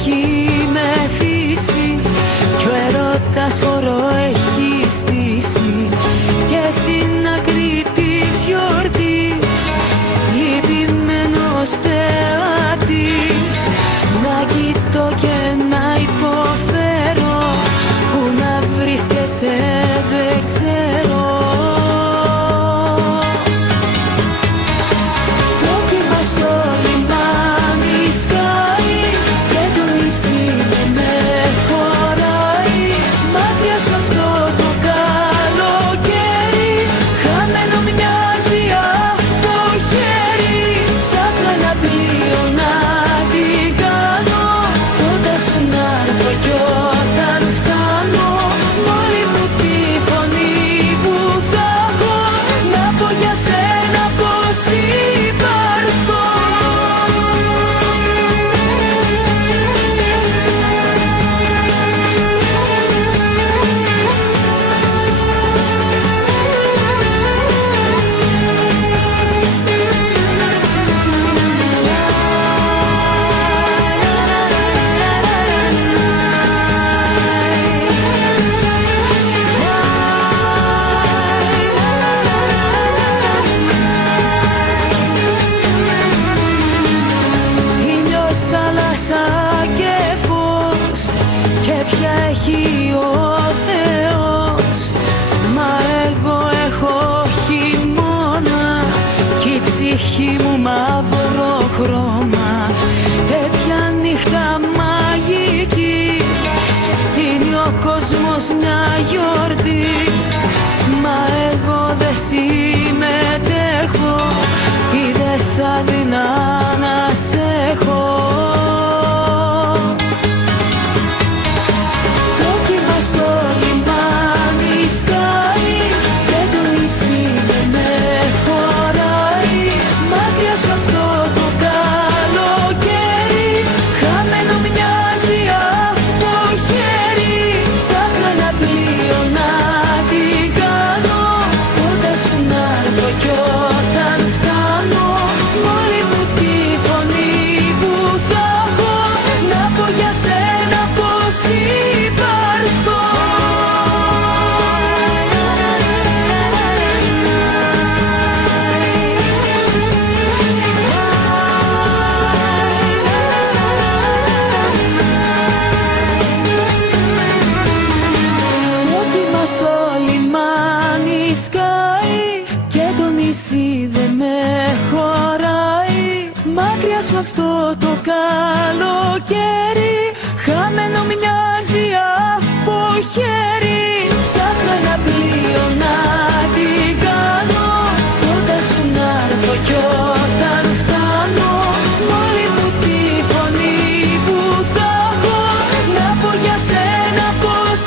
έχει μεθύσει κι ο έρωτας χώρο έχει στήσει και στην άκρη της γιορτής λυπημένος θεατής να κοιτώ και να υποφέρω, που να βρίσκεσαι δεν ξέρω. Και φως και ποια έχει ο Θεός, μα εγώ έχω χειμώνα κι η ψυχή μου μαύρο χρώμα. Τέτοια νύχτα μαγική στείνει ο κόσμος μια γιορτή, μα εγώ δεν συμμετέχω ή δεν θα δεινά να σε έχω. Δεν με χωράει, μακριά σου αυτό το καλοκαίρι, χαμένο μοιάζει από χέρι. Ψάχνω ένα πλοίο να την κάνω, κοντά σου να έρθω κι όταν φτάνω, μόλι μου τη φωνή που θα έχω, να πω για σένα πως